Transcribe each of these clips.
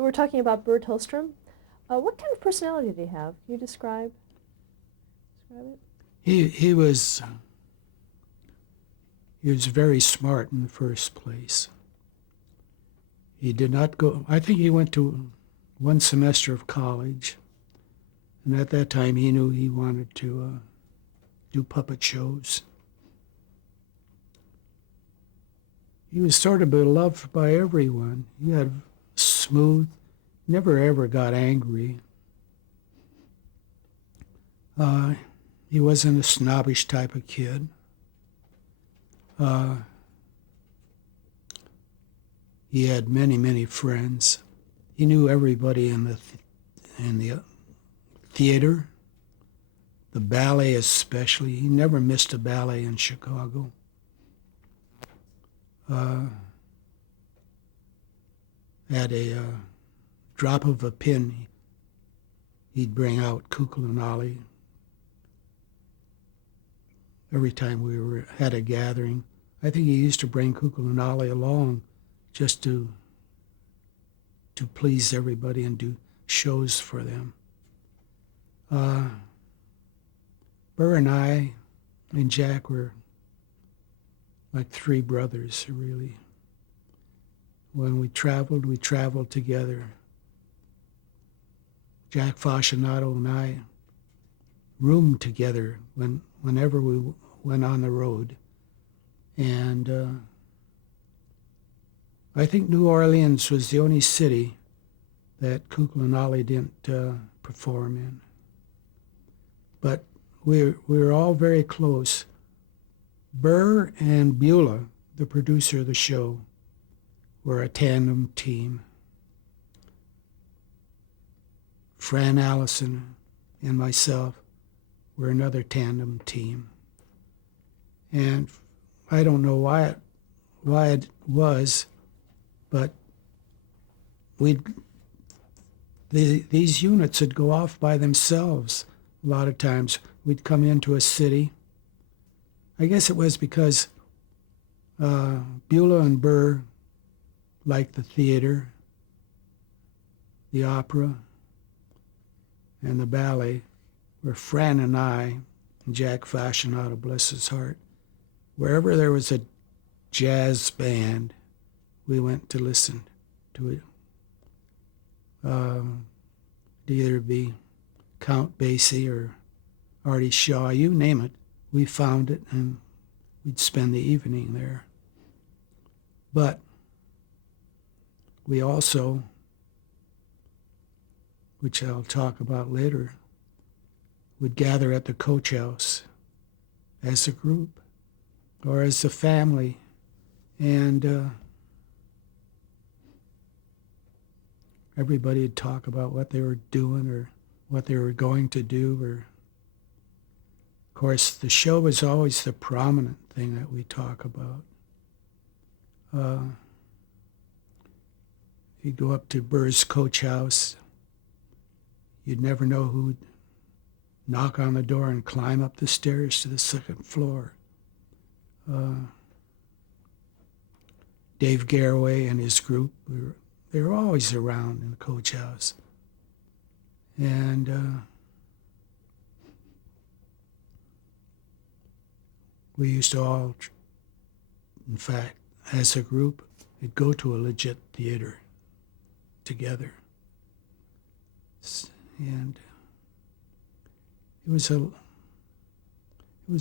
And we're talking about Bert Hillstrom. What kind of personality did he have? Can you describe it? He was very smart in the first place. He did not go, I think he went to one semester of college, and at that time he knew he wanted to do puppet shows. He was sort of beloved by everyone. He had smooth, never ever got angry. He wasn't a snobbish type of kid. He had many, many friends. He knew everybody in the theater, the ballet especially. He never missed a ballet in Chicago. At a drop of a pin, he'd bring out Kukla and Ollie. Every time we had a gathering, I think he used to bring Kukla and Ollie along just to please everybody and do shows for them. Burr and I and Jack were like three brothers, really. When we traveled together. Jack Fascinato and I roomed together whenever we went on the road. And I think New Orleans was the only city that Kukla and Ollie didn't perform in. But we were all very close. Burr and Beulah, the producer of the show, were a tandem team. Fran Allison and myself were another tandem team. And I don't know why it was, but these units would go off by themselves. A lot of times we'd come into a city. I guess it was because Beulah and Burr liked the theater, the opera, and the ballet, where Fran and I, and Jack Fascinato, bless his heart, wherever there was a jazz band, we went to listen to it. It'd either be Count Basie or Artie Shaw, you name it. We found it and we'd spend the evening there. But we also, which I'll talk about later, would gather at the coach house as a group or as a family. And everybody would talk about what they were doing or what they were going to do. Or, of course, the show was always the prominent thing that we talk about. You'd go up to Burr's coach house. You'd never know who'd knock on the door and climb up the stairs to the second floor. Dave Garraway and his group, they were always around in the coach house. And we used to all, in fact, as a group, we'd go to a legit theater together. And it was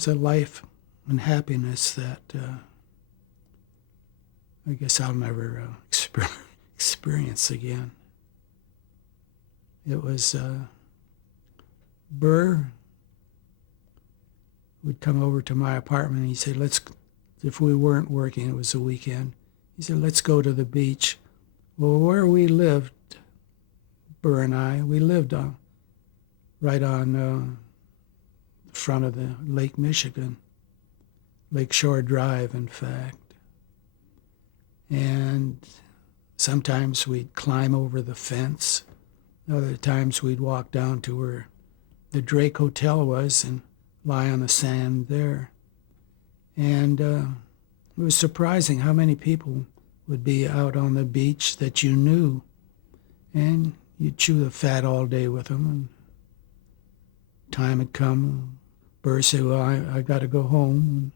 a life and happiness that I guess I'll never experience again. It was Burr would come over to my apartment and he said, if we weren't working, it was a weekend, he said, let's go to the beach. Well, where we lived, Burr and I, we lived right on the front of the Lake Michigan, Lakeshore Drive, in fact. And sometimes we'd climb over the fence. Other times we'd walk down to where the Drake Hotel was and lie on the sand there. And it was surprising how many people would be out on the beach that you knew. and you'd chew the fat all day with him. And time had come. Burr said, well, I got to go home.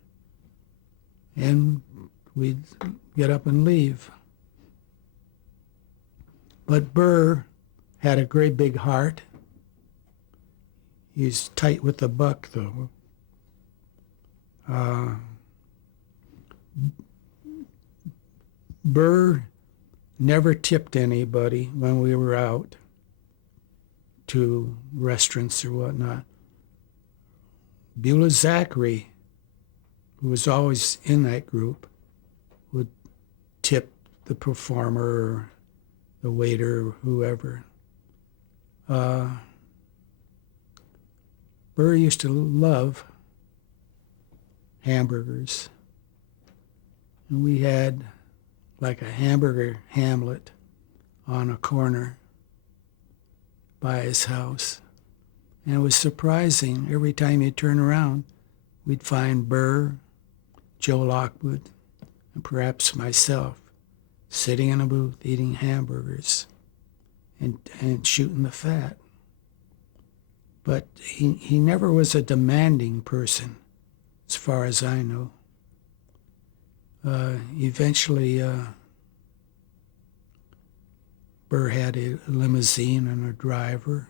And we'd get up and leave. But Burr had a great big heart. He's tight with the buck, though. Burr never tipped anybody when we were out to restaurants or whatnot. Beulah Zachary, who was always in that group, would tip the performer or the waiter or whoever. Burr used to love hamburgers. And we had like a hamburger hamlet on a corner by his house. And it was surprising. Every time you turn around, we'd find Burr, Joe Lockwood, and perhaps myself sitting in a booth eating hamburgers and shooting the fat. But he never was a demanding person, as far as I know. Eventually, Burr had a limousine and a driver.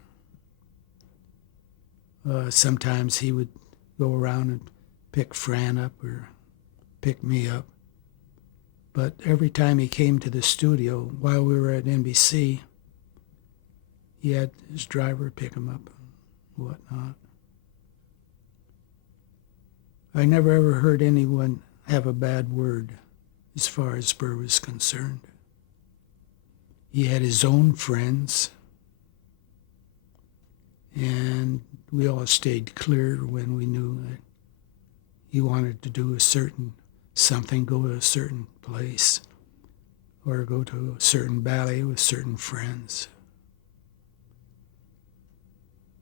Sometimes he would go around and pick Fran up or pick me up. But every time he came to the studio while we were at NBC, he had his driver pick him up and whatnot. I never ever heard anyone have a bad word as far as Burr was concerned. He had his own friends, and we all stayed clear when we knew that he wanted to do something, go to a certain place, or go to a certain ballet with certain friends.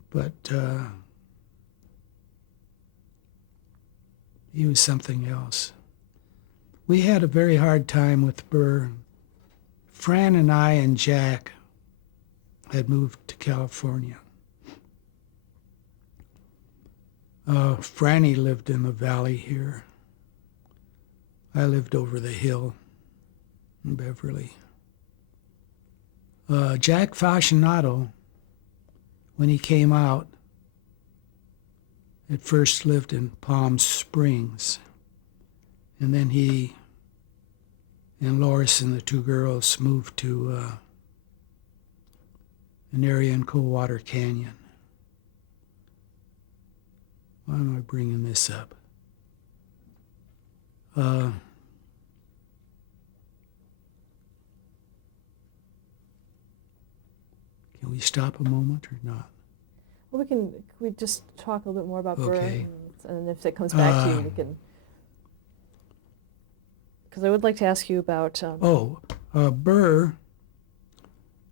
But he was something else. We had a very hard time with Burr. Fran and I and Jack had moved to California. Franny lived in the valley here. I lived over the hill in Beverly. Jack Fascinato, when he came out, at first lived in Palm Springs. And then he and Loris and the two girls moved to an area in Coldwater Canyon. Why am I bringing this up? Can we stop a moment or not? Well, we just talk a little bit more about Okay. Burr, and if it comes back to you, we can. Because I would like to ask you about. Burr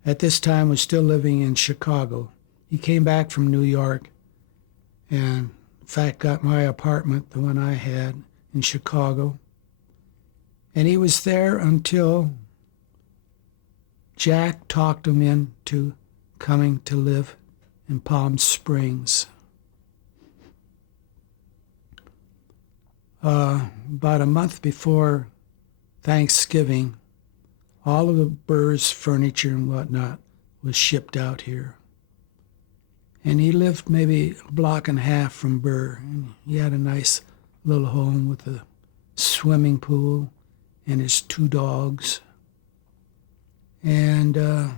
at this time was still living in Chicago. He came back from New York and, in fact, got my apartment, the one I had in Chicago. And he was there until Jack talked him into coming to live in Palm Springs. About a month before Thanksgiving, all of the Burr's furniture and whatnot was shipped out here. And he lived maybe a block and a half from Burr. And he had a nice little home with a swimming pool and his two dogs. And I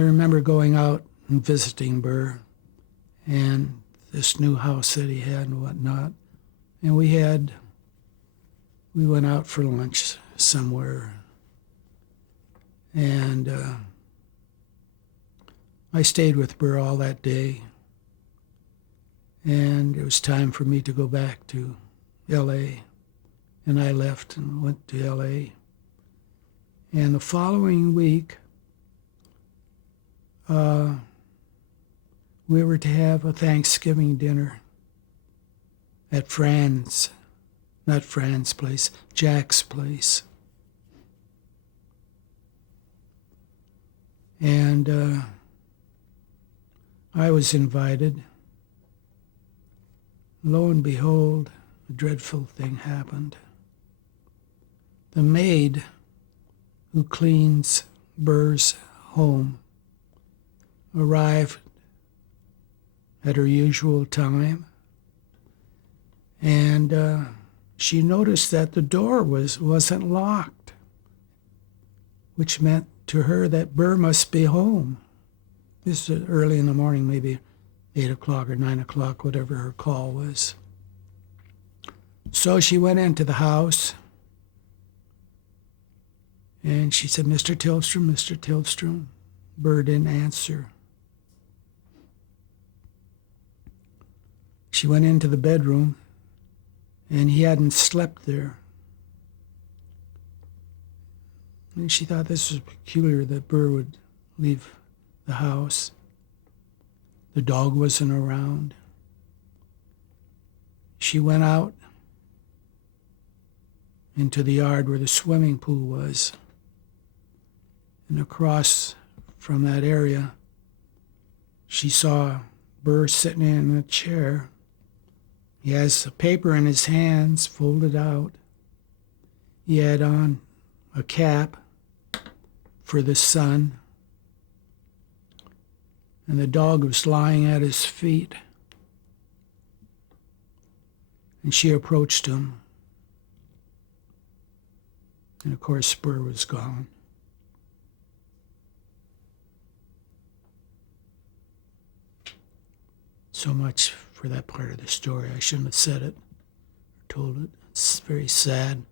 remember going out and visiting Burr and this new house that he had and whatnot. And we went out for lunch somewhere. And I stayed with Burr all that day. And it was time for me to go back to L.A. And I left and went to L.A. And the following week, we were to have a Thanksgiving dinner at not Fran's place, Jack's place. And I was invited. Lo and behold, a dreadful thing happened. The maid who cleans Burr's home arrived at her usual time, and she noticed that the door wasn't locked, which meant to her that Burr must be home. This is early in the morning, maybe 8 o'clock or 9 o'clock, whatever her call was. So she went into the house, and she said, "Mr. Tillstrom, Mr. Tillstrom." Burr didn't answer. She went into the bedroom, and he hadn't slept there. And she thought this was peculiar that Burr would leave the house. The dog wasn't around. She went out into the yard where the swimming pool was. And across from that area, she saw Burr sitting in a chair. He has a paper in his hands, folded out. He had on a cap for the sun. And the dog was lying at his feet. And she approached him. And of course, Burr was gone. So much for that part of the story. I shouldn't have said it or told it. It's very sad.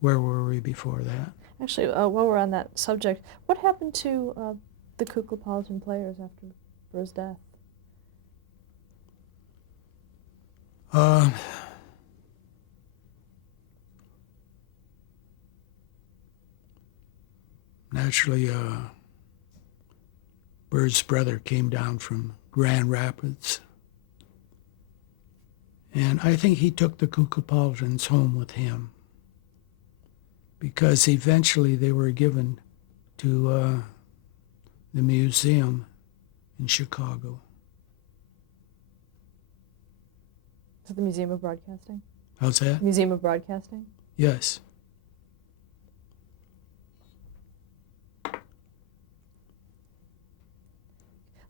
Where were we before that? Actually, while we're on that subject, what happened to the Kuklapolitan Players after Burr's death? Naturally, Burr's brother came down from Grand Rapids. And I think he took the Kuklapolitans home with him, because eventually they were given to the museum in Chicago. Is it the Museum of Broadcasting? How's that? Museum of Broadcasting? Yes.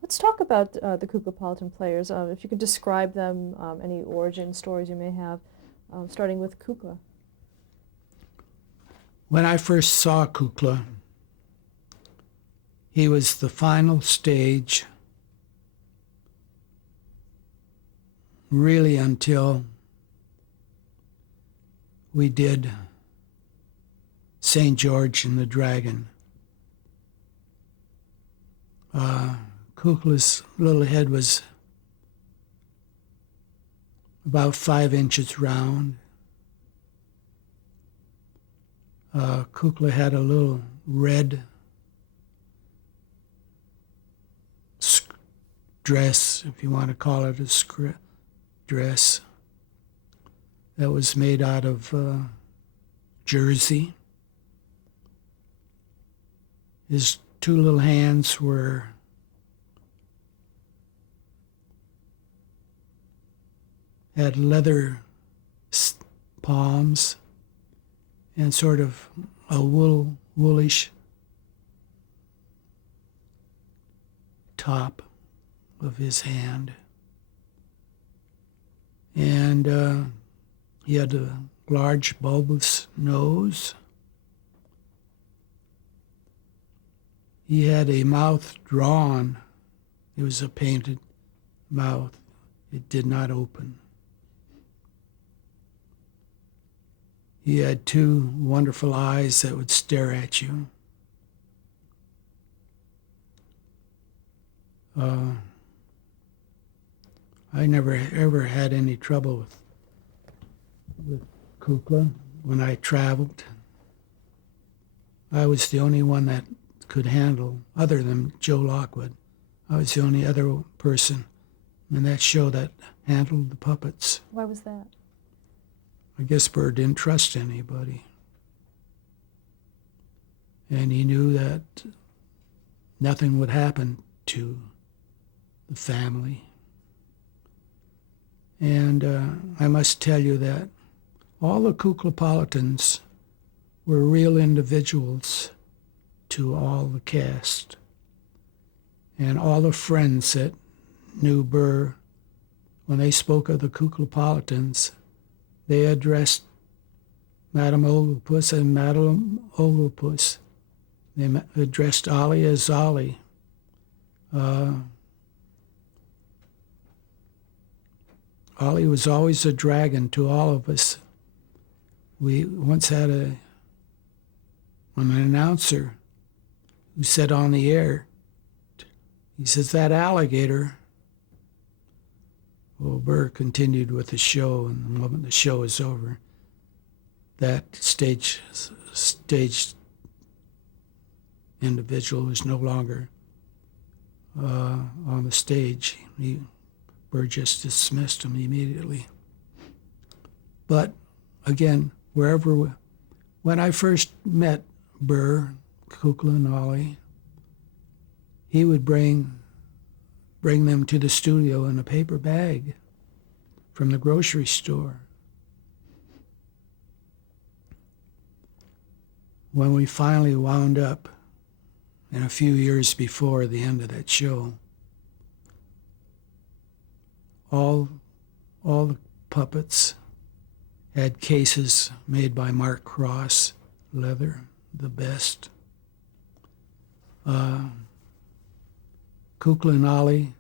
Let's talk about the Kuklapolitan Players. If you could describe them, any origin stories you may have, starting with Kukla. When I first saw Kukla, he was the final stage, really, until we did St. George and the Dragon. Kukla's little head was about 5 inches round. Kukla had a little red dress, if you want to call it a dress, that was made out of jersey. His two little hands had leather palms and sort of a woolish top of his hand. And he had a large bulbous nose. He had a mouth drawn. It was a painted mouth. It did not open. He had two wonderful eyes that would stare at you. I never ever had any trouble with Kukla when I traveled. I was the only one that could handle, other than Joe Lockwood. I was the only other person in that show that handled the puppets. Why was that? I guess Burr didn't trust anybody. And he knew that nothing would happen to the family. And I must tell you that all the Kuklapolitans were real individuals to all the cast. And all the friends that knew Burr, when they spoke of the Kuklapolitans, they addressed Madame Oglopus and Madame Oglopus. They addressed Ollie as Ollie. Ollie was always a dragon to all of us. We once had an announcer who said on the air, he says, "That alligator." Well, Burr continued with the show, and the moment the show was over, that stage individual was no longer on the stage. Burr just dismissed him immediately. But again, when I first met Burr, Kukla and Ollie, he would bring them to the studio in a paper bag from the grocery store. When we finally wound up, and a few years before the end of that show, all the puppets had cases made by Mark Cross, leather, the best. Kukla and Ollie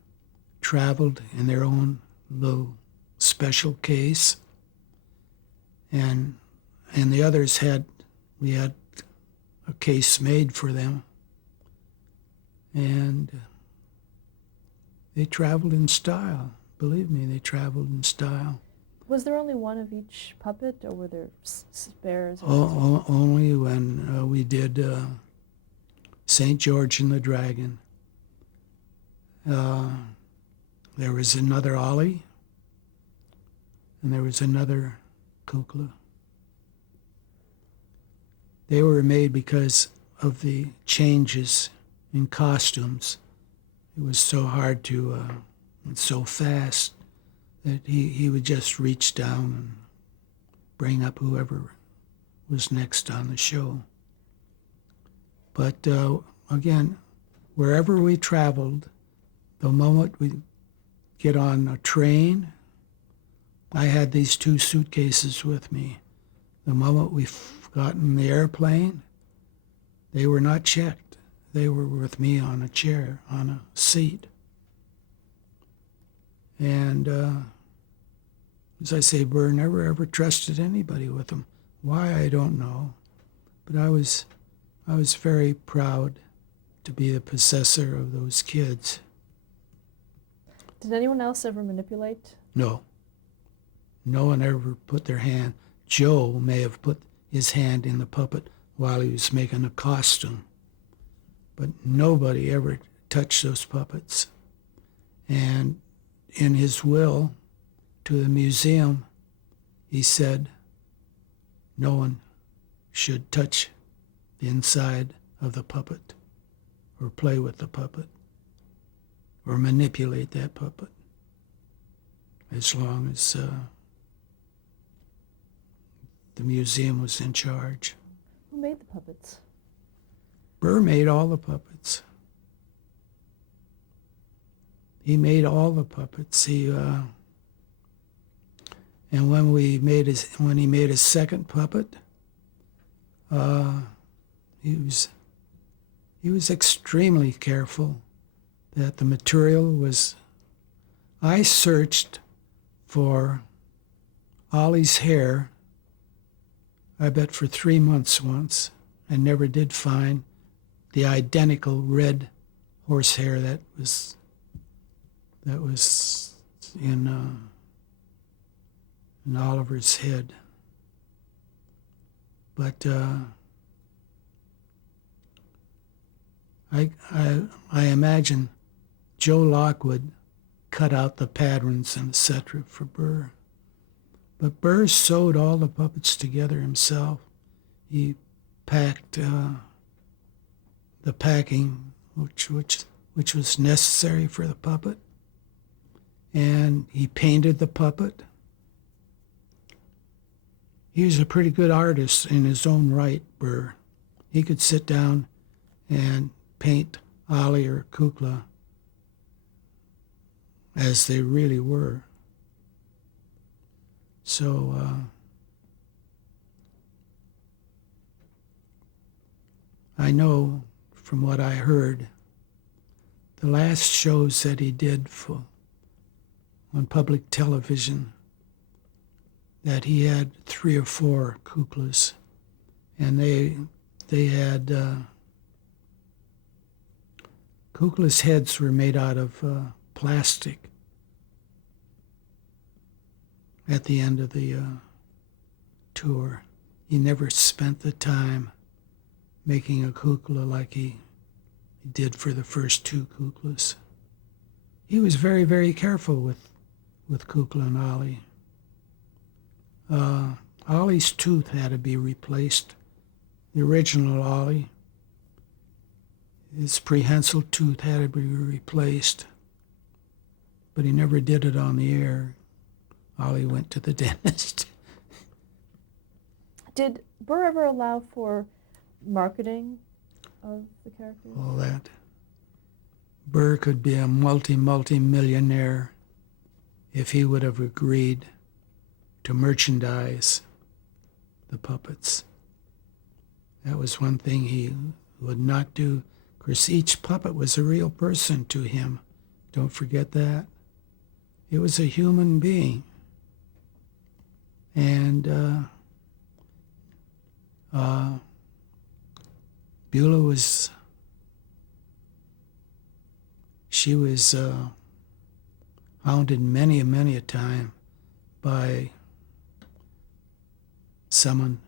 traveled in their own little special case, and the others we had a case made for them, and they traveled in style. Believe me, they traveled in style. Was there only one of each puppet, or were there spares? Only when we did St. George and the Dragon. There was another Ollie, and there was another Kukla. They were made because of the changes in costumes. It was so hard to, so fast, that he would just reach down and bring up whoever was next on the show. But again, wherever we traveled, the moment we get on a train, I had these 2 suitcases with me. The moment we got in the airplane, they were not checked. They were with me on a chair, on a seat. And as I say, Burr never ever trusted anybody with them. Why, I don't know. But I was very proud to be the possessor of those kids. Did anyone else ever manipulate? No. No one ever put their hand. Joe may have put his hand in the puppet while he was making a costume, but nobody ever touched those puppets. And in his will to the museum, he said no one should touch the inside of the puppet or play with the puppet or manipulate that puppet as long as the museum was in charge. Who made the puppets? Burr made all the puppets. He made all the puppets. And when he made his second puppet, he was extremely careful that the material was. I searched for Ollie's hair, I bet for 3 months once, and never did find the identical red horsehair that was in Oliver's head. But I imagine Joe Lockwood cut out the patterns and etc. for Burr. But Burr sewed all the puppets together himself. He packed the packing, which was necessary for the puppet. And he painted the puppet. He was a pretty good artist in his own right, Burr. He could sit down and paint Ollie or Kukla as they really were. So I know from what I heard, the last shows that he did on public television, that he had 3 or 4 Kuklas, and they had Kukla's heads were made out of plastic at the end of the tour. He never spent the time making a Kukla like he did for the first 2 Kuklas. He was very, very careful with Kukla and Ollie. Ollie's tooth had to be replaced. The original Ollie, his prehensile tooth had to be replaced, but he never did it on the air. Ollie went to the dentist. Did Burr ever allow for marketing of the characters? All that. Burr could be a multi-millionaire if he would have agreed to merchandise the puppets. That was one thing he would not do, because each puppet was a real person to him. Don't forget that. It was a human being. And Beulah was hounded many a time by someone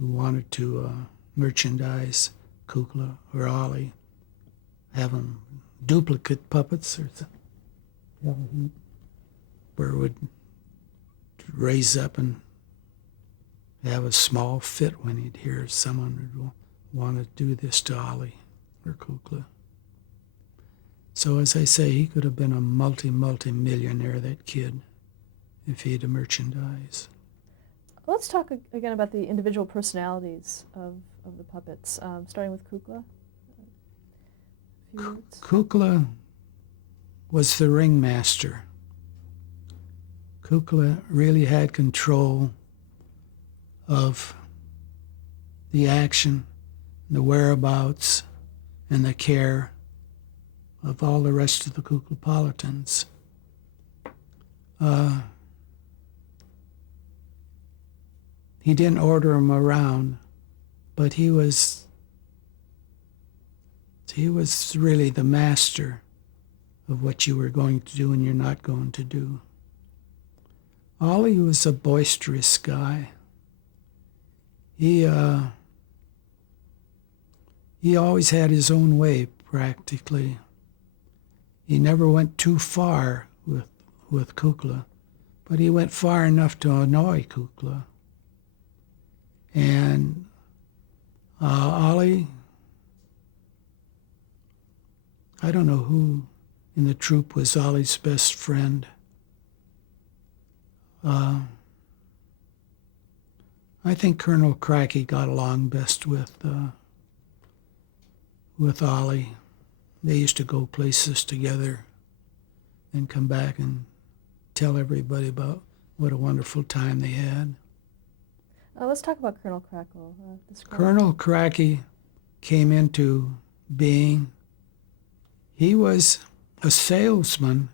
who wanted to merchandise Kukla or Ollie, have them duplicate puppets or something. Burr would raise up and have a small fit when he'd hear someone would want to do this to Ollie or Kukla. So as I say, he could have been a multi-millionaire, that kid, if he'd have merchandise. Let's talk again about the individual personalities of the puppets, starting with Kukla. Kukla was the ringmaster. Kukla really had control of the action, the whereabouts, and the care of all the rest of the Kuklapolitans. He didn't order them around, but he was really the master of what you were going to do and you're not going to do. Ollie was a boisterous guy. He always had his own way, practically. He never went too far with Kukla, but he went far enough to annoy Kukla. And Ollie, I don't know who in the troupe was Ollie's best friend. I think Colonel Cracky got along best with Ollie. They used to go places together and come back and tell everybody about what a wonderful time they had. Let's talk about Colonel Crackle. Colonel Cracky came into being. He was a salesman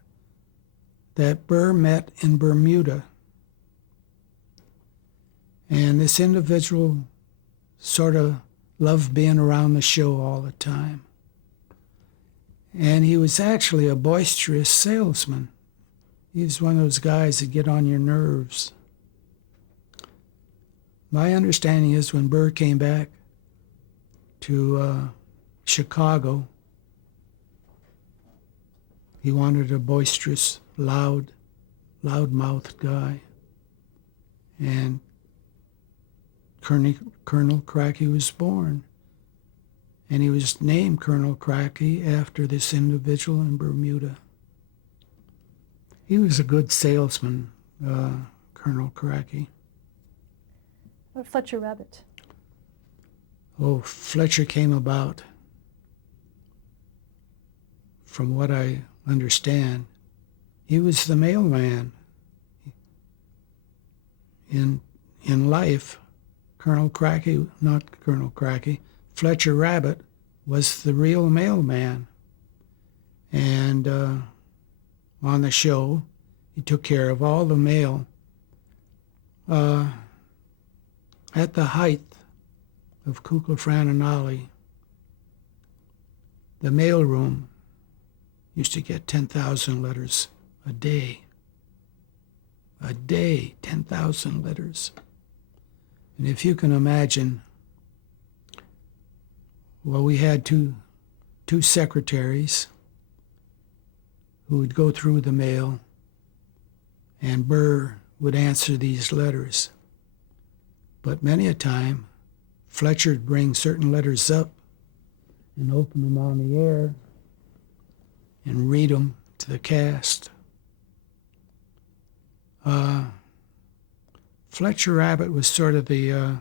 that Burr met in Bermuda. And this individual sort of loved being around the show all the time. And he was actually a boisterous salesman. He was one of those guys that get on your nerves. My understanding is when Burr came back to Chicago, he wanted a boisterous, loud-mouthed guy. And Colonel Cracky was born. And he was named Colonel Cracky after this individual in Bermuda. He was a good salesman, Colonel Cracky. What Fletcher Rabbit? Oh, Fletcher came about, from what I understand, he was the mailman. In life, Colonel Cracky, not Colonel Cracky, Fletcher Rabbit was the real mailman. And on the show, he took care of all the mail. At the height of Kukla, Fran, and Ollie, the mailroom used to get 10,000 letters a day. A day, 10,000 letters. And if you can imagine, well, we had two secretaries who would go through the mail, and Burr would answer these letters. But many a time, Fletcher'd bring certain letters up and open them on the air and read them to the cast. Fletcher Rabbit was sort of the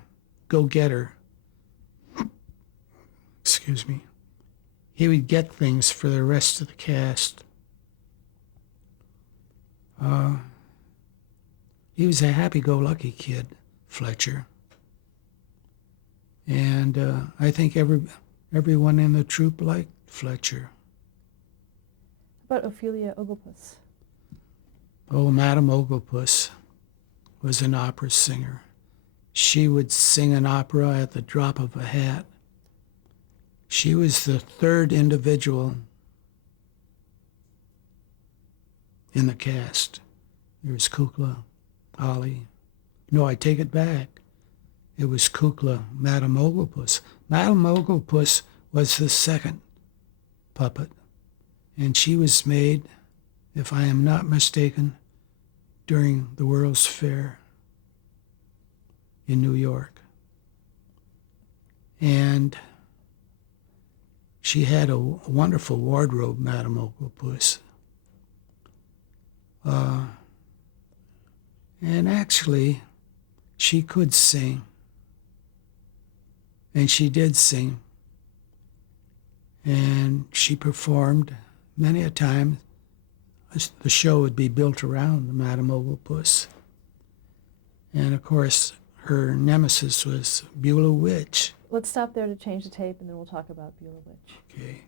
go-getter. Excuse me. He would get things for the rest of the cast. He was a happy-go-lucky kid, Fletcher. And I think everyone in the troupe liked Fletcher. How about Ophelia Oglepus? Oh, Madame Oglepus was an opera singer. She would sing an opera at the drop of a hat. She was the third individual in the cast. There was Kukla, Ollie. No, I take it back. It was Kukla, Madame Oglepus. Madame Oglepus was the second puppet, and she was made, if I am not mistaken, during the World's Fair in New York. And she had a wonderful wardrobe, Madame Oglepus. And actually, she could sing. And she did sing. And she performed many a time. The show would be built around Madame Oglepus. And of course, her nemesis was Beulah Witch. Let's stop there to change the tape, and then we'll talk about Beulah Witch. Okay.